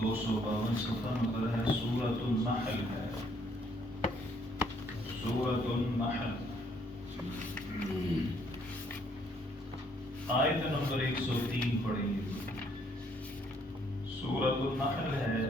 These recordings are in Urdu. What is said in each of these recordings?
252 صفحہ نمبر ہے، سورۃ النحل ہے، سورۃ النحل آیت نمبر 103 پڑھیں گے۔ سورۃ النحل ہے،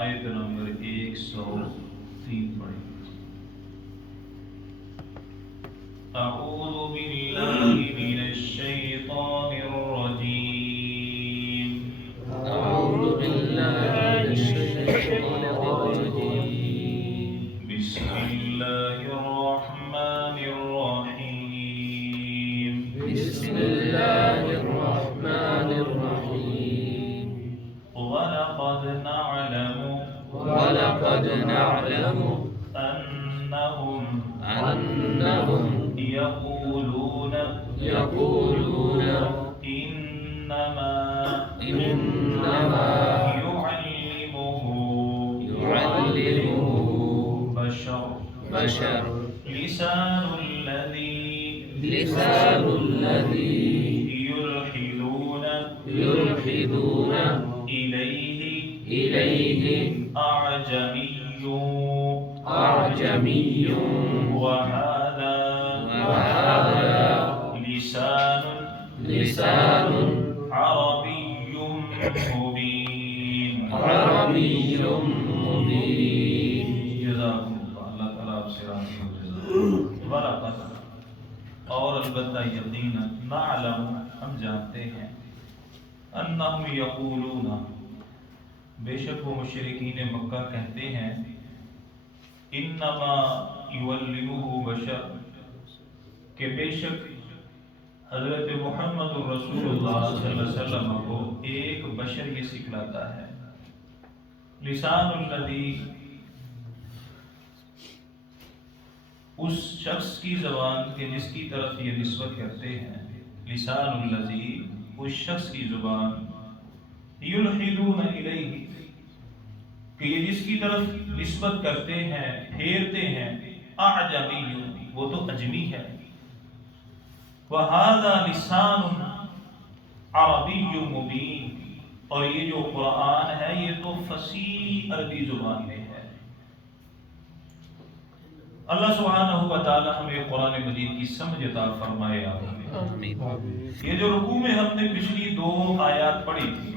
آیت نمبر 103 پڑھیں گے۔ اعوذ باللہ من الشیطان الرجیم، أعوذ بالله من الشيطان الرجيم. بسم اللہ الرحمن الرحیم، بسم الله الرحمن الرحيم. وَلَقَدْ نَعْلَمُ ولقد نعلم أَنَّهُمْ أنهم يقولون يقولون إنما إنما يعلمه يعلمه بشر بشر. لسان الذي يلحدون إليه إليه أعجمي وهذا لسان عربي مبين. عربي مبين. جزاکم اللہ تعالیٰ آپ سے راضی ہو جائے. وَلَقَدْ اور البتہ یقینا نعلم ہم جانتے ہیں انہم یقولون بے شک وہ مشرکین مکہ کہتے ہیں انما یعلمہ بشر کہ بے شک حضرت محمد رسول اللہ صلی اللہ علیہ وسلم کو ایک بشر یہ سکھلاتا ہے. لسان الذی اس شخص کی زبان کے جس کی طرف یہ نسبت کرتے ہیں، لسان الذی اس شخص کی زبان، یلحدون الیہ کہ یہ جس کی طرف نسبت کرتے ہیں پھیرتے ہیں، اعجمی وہ تو اجمی ہے، وَهَذَا لِسَانٌ عَرَبِيٌّ مُبِينٌ اور یہ جو قرآن ہے یہ تو فصیح عربی زبان میں ہے. اللہ سبحانہ و تعالی ہمیں قرآن مجید کی سمجھ عطا فرمائے. آمین. یہ جو رکوع میں ہم نے پچھلی 2 آیات پڑھی تھی،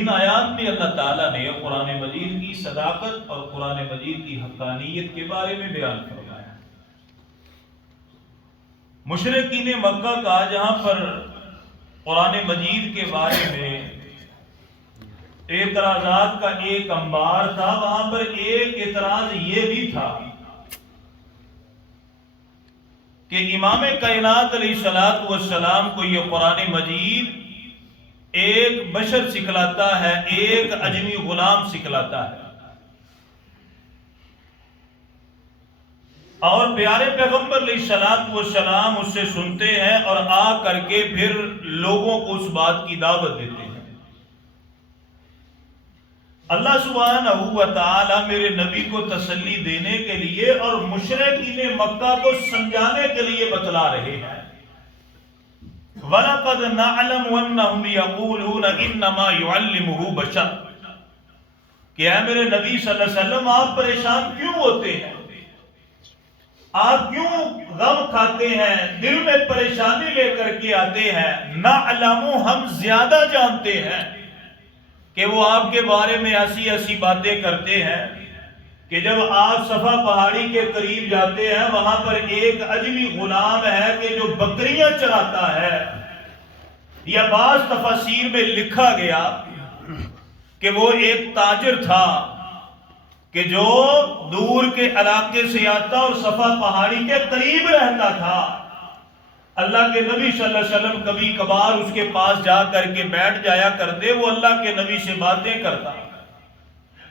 ان آیات میں اللہ تعالیٰ نے قرآن مجید کی صداقت اور قرآن مجید کی حقانیت کے بارے میں بیان فرمایا. مشرکین مکہ کا جہاں پر قرآن مجید کے بارے میں اعتراضات کا ایک انبار تھا، وہاں پر ایک اعتراض یہ بھی تھا کہ امام کائنات علیہ السلام کو یہ قرآن مجید ایک بشر سکھلاتا ہے، ایک اجمی غلام سکھلاتا ہے، اور پیارے پیغمبر علیہ السلام اس سے سنتے ہیں اور آ کر کے پھر لوگوں کو اس بات کی دعوت دیتے ہیں. اللہ سبحانہ و تعالی میرے نبی کو تسلی دینے کے لیے اور مشرکین مکہ کو سمجھانے کے لیے بتلا رہے ہیں. وَلَقَدْ نَعْلَمُ أَنَّهُمْ يَقُولُونَ إِنَّمَا يُعَلِّمُهُ بَشَرٌ کہ اے میرے نبی صلی اللہ علیہ وسلم آپ پریشان کیوں ہوتے ہیں، آپ کیوں غم کھاتے ہیں، دل میں پریشانی لے کر کے آتے ہیں. نعلم ہم زیادہ جانتے ہیں کہ وہ آپ کے بارے میں ایسی باتیں کرتے ہیں کہ جب آپ صفا پہاڑی کے قریب جاتے ہیں وہاں پر ایک اجمی غلام ہے کہ جو بکریاں چراتا ہے، یا بعض تفاسیر میں لکھا گیا کہ وہ ایک تاجر تھا کہ جو دور کے علاقے سے آتا اور صفا پہاڑی کے قریب رہتا تھا. اللہ کے نبی صلی اللہ علیہ وسلم کبھی کبھار اس کے پاس جا کر کے بیٹھ جایا کرتے، وہ اللہ کے نبی سے باتیں کرتا.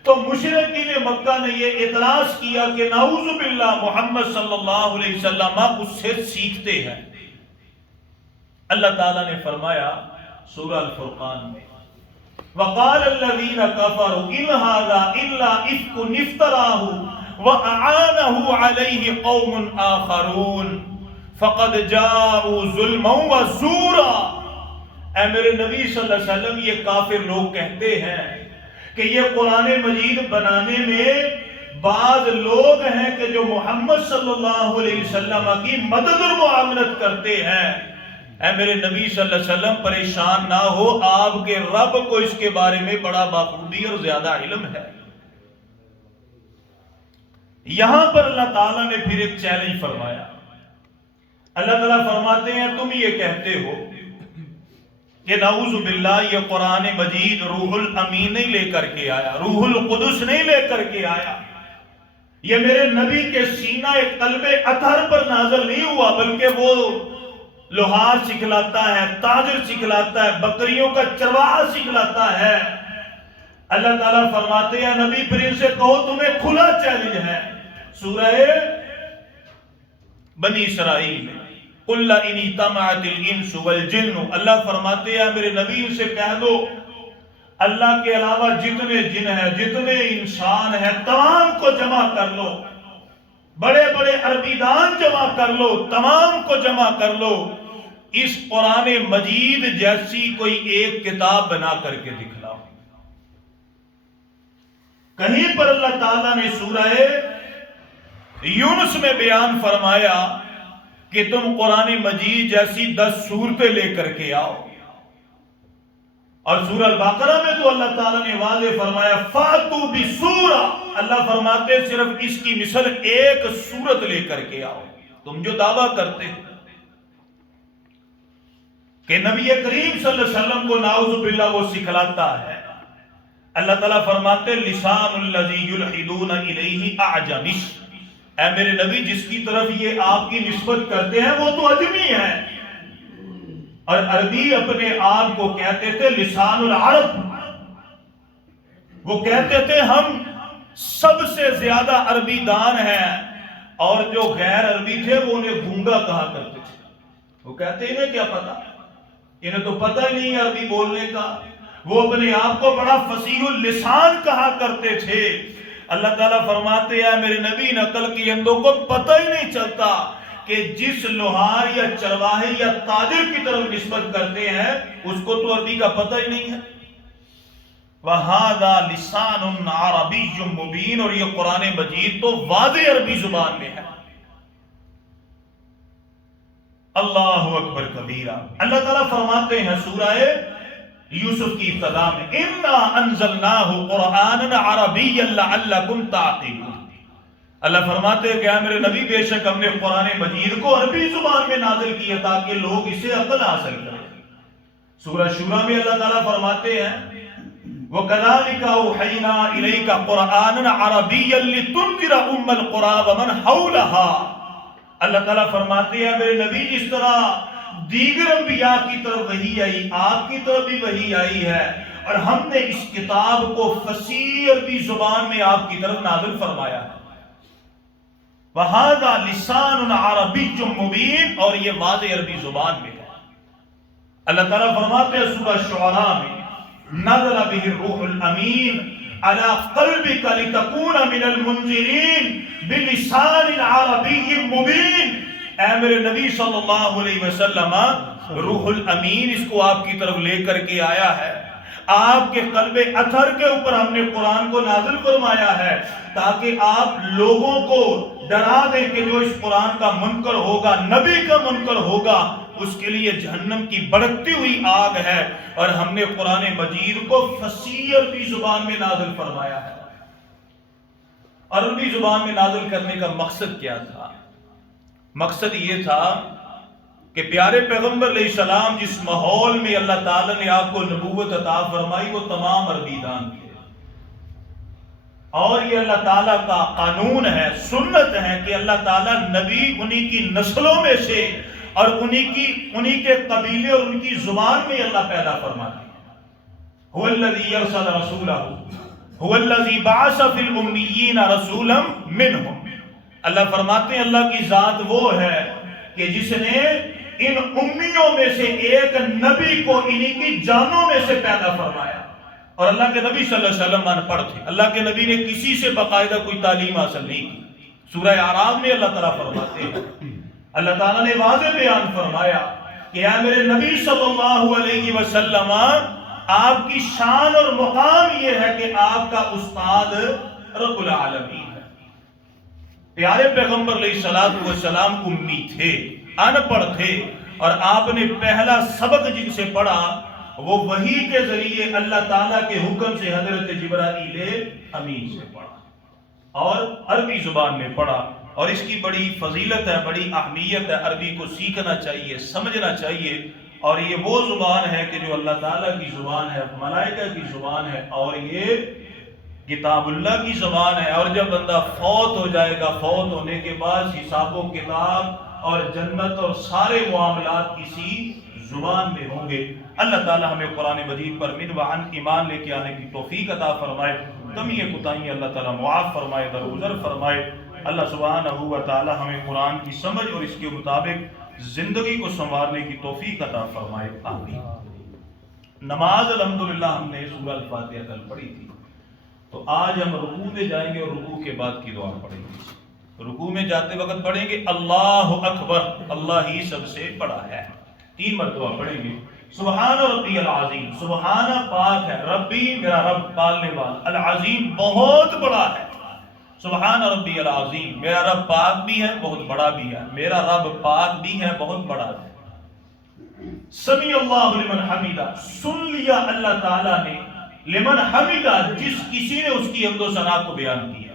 تو مشرکین مکہ نے یہ اعتراض کیا کہ نعوذ باللہ محمد صلی اللہ علیہ وسلم اس سے سیکھتے ہیں. اللہ تعالیٰ نے فرمایا سورہ الفرقان میں، وَقَالَ الَّذِينَ كَفَرُوا إِنْ هَذَا إِلَّا إِفْكٌ افْتَرَاهُ وَأَعَانَهُ عَلَيْهِ قَوْمٌ آخَرُونَ فَقَدْ جَاءُوا ظُلْمًا وَزُورًا اے میرے نبی صلی اللہ علیہ وسلم یہ کافر لوگ کہتے ہیں کہ یہ قرآن مجید بنانے میں بعض لوگ ہیں کہ جو محمد صلی اللہ علیہ وسلم کی مدد اور معاونت کرتے ہیں۔ اے میرے نبی صلی اللہ علیہ وسلم پریشان نہ ہو، آپ کے رب کو اس کے بارے میں بڑا بخوبی اور زیادہ علم ہے۔ یہاں پر اللہ تعالیٰ نے پھر ایک چیلنج فرمایا۔ اللہ تعالیٰ فرماتے ہیں تم یہ کہتے ہو کہ نعوذ باللہ یہ قرآن مجید روح الامین نہیں لے کر کے آیا، روح القدس نہیں لے کر کے آیا، یہ میرے نبی کے سینہ قلب اطہر پر نازل نہیں ہوا، بلکہ وہ لوہار سکھلاتا ہے، تاجر سکھلاتا ہے، بکریوں کا چرواہا سکھلاتا ہے۔ اللہ تعالیٰ فرماتے ہیں نبی پھر ان سے کہو تمہیں کھلا چیلنج ہے۔ سورہ بنی اسرائیل قُلْ إِنِ اجْتَمَعَتِ الْإِنسُ وَالْجِنُّ، اللہ فرماتے ہیں میرے نبی ان سے کہہ دو اللہ کے علاوہ جتنے جن ہیں، جتنے انسان ہیں، تمام کو جمع کر لو، بڑے بڑے عربی دان جمع کر لو، تمام کو جمع کر لو، اس قرآن مجید جیسی کوئی ایک کتاب بنا کر کے دکھلاؤ۔ کہیں پر اللہ تعالیٰ نے سورہ یونس میں بیان فرمایا کہ تم قرآن مجید جیسی 10 سورتیں لے کر کے آؤ، اور سورہ البقرہ میں تو اللہ تعالیٰ نے واضح فرمایا فَأْتُوا بِسُورَةٍ، اللہ فرماتے صرف اس کی مثل ایک سورت لے کر کے آؤ۔ تم جو دعویٰ کرتے ہو کہ نبی کریم صلی اللہ علیہ وسلم کو نعوذ باللہ وہ سکھلاتا ہے، اللہ تعالیٰ فرماتے لسان الذی یلحدون الیہ اعجمش، اے میرے نبی جس کی طرف یہ آپ کی نسبت کرتے ہیں وہ تو عجمی ہے، اور عربی اپنے آپ کو کہتے تھے لسان العرب، وہ کہتے تھے ہم سب سے زیادہ عربی دان ہیں، اور جو غیر عربی تھے وہ انہیں گونگا کہا کرتے تھے۔ وہ کہتے انہیں کیا پتا، انہیں تو پتہ ہی نہیں عربی بولنے کا، وہ اپنے آپ کو بڑا فصیح اللسان کہا کرتے تھے۔ اللہ تعالیٰ فرماتے ہیں میرے نبی نقل کی اندوں کو پتہ ہی نہیں چلتا کہ جس لوہار یا چرواہے یا تاجر کی طرف نسبت کرتے ہیں اس کو تو عربی کا پتہ ہی نہیں ہے۔ وَهَذَا لِسَانٌ عَرَبِيٌّ مُبِينٌ، اور یہ قرآن مجید تو واضح عربی زبان میں ہے۔ اللہ اکبر کبیرہ۔ اللہ تعالیٰ فرماتے ہیں سورہ یوسف کی ابتدا میں اِنَّا أَنزَلْنَاهُ قُرْآنًا عَرَبِيًّا لَعَلَّكُمْ تَعْقِلُونَ، اللہ فرماتے ہیں کہ اے میرے نبی بے شک ہم نے قرآن مجید کو عربی زبان میں نازل کیا تاکہ لوگ اسے عقل حاصل کریں۔ سورہ شورى میں اللہ تعالیٰ فرماتے ہیں وَكَذَلِكَ أَوْحَيْنَا إِلَيْكَ قُرْآنًا عَرَبِيًّا لِتُنذِرَ أُمَّ الْقُرَىٰ وَمَنْ حَوْلَهَا، اللہ تعالیٰ فرماتے ہیں میرے نبی جس طرح دیگر انبیاء کی طرف وحی آئی، آپ کی طرف بھی وحی آئی ہے، اور ہم نے اس کتاب کو فصیح عربی زبان میں آپ کی طرف نازل فرمایا ہے۔ وَهَذَا لِسَانٌ عَرَبِيٌّ مُبِينٌ، اور یہ واضح عربی زبان میں ہے۔ اللہ تعالیٰ فرماتے ہیں سورہ شعراء میں نزل بِهِ الروح الامین علی قلبک لتکون من المنذرین بلسان عربی مبین، اے میرے نبی صلی اللہ علیہ وسلم روح الامین اس کو آپ کی طرف لے کر کے آیا ہے، آپ کے قلب اطہر کے اوپر ہم نے قرآن کو نازل فرمایا ہے تاکہ آپ لوگوں کو ڈرا دیں کہ جو اس قرآن کا منکر ہوگا، نبی کا منکر ہوگا، اس کے لیے جہنم کی بڑھتی ہوئی آگ ہے، اور ہم نے قرآن مجید کو فصیح عربی زبان میں نازل فرمایا ہے۔ عربی زبان میں نازل کرنے کا مقصد کیا تھا؟ مقصد یہ تھا کہ پیارے پیغمبر علیہ السلام جس ماحول میں اللہ تعالیٰ نے آپ کو نبوت عطا فرمائی وہ تمام عربی دان تھے، اور یہ اللہ تعالیٰ کا قانون ہے، سنت ہے کہ اللہ تعالیٰ نبی انہی کی نسلوں میں سے اور انہی کے قبیلے اور ان کی زبان میں اللہ پیدا فرماتے ہیں۔ هو الذی ارسل رسولہ هو الذی بعث فی الامیین رسولا منہم، اللہ فرماتے ہیں اللہ کی ذات وہ ہے کہ جس نے ان امیوں میں سے ایک نبی کو انہی کی جانوں میں سے پیدا فرمایا، اور اللہ کے نبی صلی اللہ علیہ وسلم ان پڑھ تھے، اللہ کے نبی نے کسی سے باقاعدہ کوئی تعلیم حاصل نہیں کی۔ سورہ اعراف میں اللہ تعالیٰ فرماتے ہیں، اللہ تعالیٰ نے واضح بیان فرمایا کہ اے میرے نبی صلی اللہ علیہ وسلم آپ کی شان اور مقام یہ ہے کہ آپ کا استاد رب العالمین ہے۔ پیارے پیغمبر علیہ السلام امی تھے، ان پڑھ تھے، اور آپ نے پہلا سبق جن سے پڑھا وہ وحی کے ذریعے اللہ تعالیٰ کے حکم سے حضرت جبرائیل امین سے پڑھا اور عربی زبان میں پڑھا، اور اس کی بڑی فضیلت ہے، بڑی اہمیت ہے۔ عربی کو سیکھنا چاہیے، سمجھنا چاہیے، اور یہ وہ زبان ہے کہ جو اللہ تعالیٰ کی زبان ہے، ملائکہ کی زبان ہے، اور یہ کتاب اللہ کی زبان ہے۔ اور جب بندہ فوت ہو جائے گا، فوت ہونے کے بعد حساب و کتاب اور جنت اور سارے معاملات کسی زبان میں ہوں گے۔ اللہ تعالیٰ ہمیں قرآن مجید پر من وعن ایمان لے کے آنے کی توفیق عطا فرمائے، کمی کوتاہی اللہ تعالیٰ معاف فرمائے، درگزر فرمائے۔ اللہ سبحانہ و تعالیٰ ہمیں قرآن کی سمجھ اور اس کے مطابق زندگی کو سنوارنے کی توفیق عطا فرمائے، آمین۔ نماز الحمدللہ ہم نے سورہ الفاتحہ کل پڑھی تھی، تو آج ہم رکوع میں جائیں گے اور رکوع کے بعد کی دعا پڑھیں گے۔ رکوع میں جاتے وقت پڑھیں گے اللہ اکبر، اللہ ہی سب سے بڑا ہے، 3 مرتبہ پڑھیں گے۔ سبحان ربی العظیم، سبحان پاک ہے، ربی میرا رب پالنے والا، العظیم بہت بڑا ہے۔ سبحان ربی العظیم، میرا رب پاک بھی ہے، بہت بڑا بھی ہے، میرا رب پاک بھی ہے، بہت بڑا ہے۔ سمیع اللہ لمن حمیدہ، سن لیا اللہ تعالیٰ نے، لمن حمیدہ جس کسی نے اس کی حمد و ثنا کو بیان کیا۔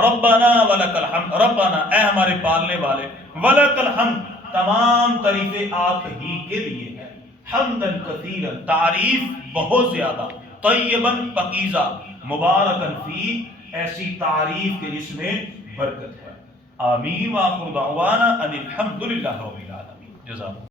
ربنا ولک الحمد، ربنا اے ہمارے پالنے والے، ولک الحمد تمام تعریفیں آپ ہی کے لیے ہیں، حمدن کثیرا تعریف بہت زیادہ، طیباً پاکیزہ، مبارکاً فی ایسی تعریف کے جس میں برکت ہے۔ آمین وآخر دعوانا ان الحمدللہ رب العالمین۔ جزاک